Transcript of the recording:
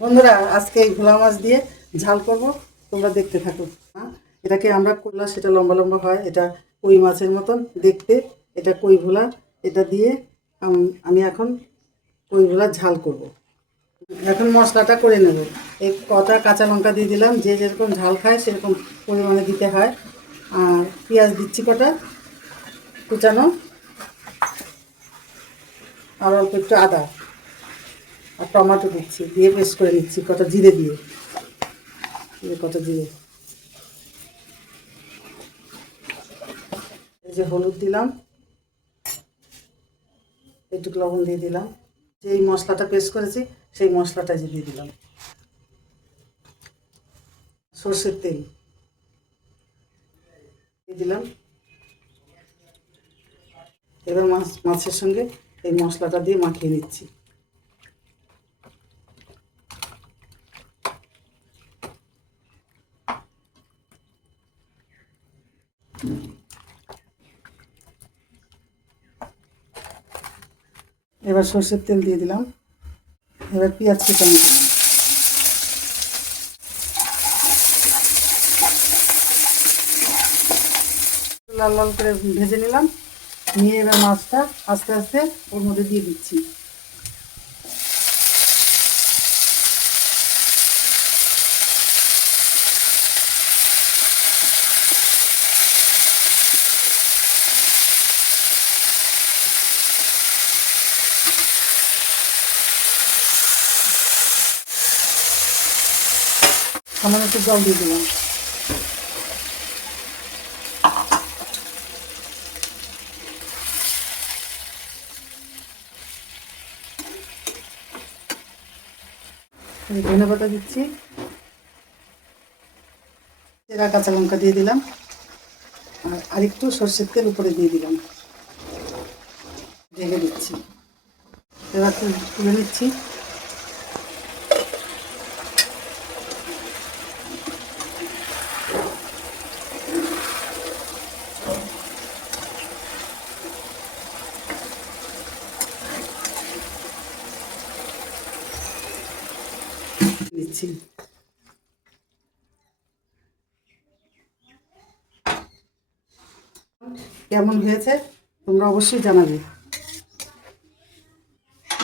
বন্ধুরা, আজকে এই ভোলা মাছ দিয়ে ঝাল করব, তোমরা দেখতে থাকো। এটাকে আমরা করলা, সেটা লম্বা লম্বা হয়, এটা কই মাছের মতন দেখতে, এটা কই ভোলা। এটা দিয়ে আমি এখন কই ভোলার ঝাল করব। এখন মশলাটা করে নেব। এই কটা কাঁচা লঙ্কা দিয়ে দিলাম, যে যেরকম ঝাল খায় সেরকম পরিমাণে দিতে হয়। আর পেঁয়াজ দিচ্ছি কটা কুচানো, আর অল্প একটু আদা আর টমেটো দিচ্ছি, দিয়ে পেস্ট করে নিচ্ছি। কটা জিরে দিয়ে কটা জিরে, এই যে হলুদ দিলাম, একটু লবণ দিয়ে দিলাম। যেই মশলাটা পেস্ট করেছি সেই মশলাটা দিয়ে দিলাম। সর্ষের তেল দিয়ে দিলাম। এবার মাছের সঙ্গে এই মশলাটা দিয়ে মাখিয়ে নিচ্ছি। এবার সর্ষের তেল দিয়ে দিলাম। এবার পেঁয়াজ কুচানো দিলাম। লাল লাল করে ভেজে নিলাম। নিয়ে এবার মাছটা আস্তে আস্তে ওর মধ্যে দিয়ে দিচ্ছি। সামান্য একটু জল দিয়ে দিলাম। ধনে পাতা দিচ্ছি, চেরা কাঁচা লঙ্কা দিয়ে দিলাম, আর আরেকটু সর্ষের তেল উপরে দিয়ে দিলাম। ঢেকে দিচ্ছি। এবার তুলে নিচ্ছি। দিচ্ছি। কেমন হয়েছে তোমরা অবশ্যই জানাবে।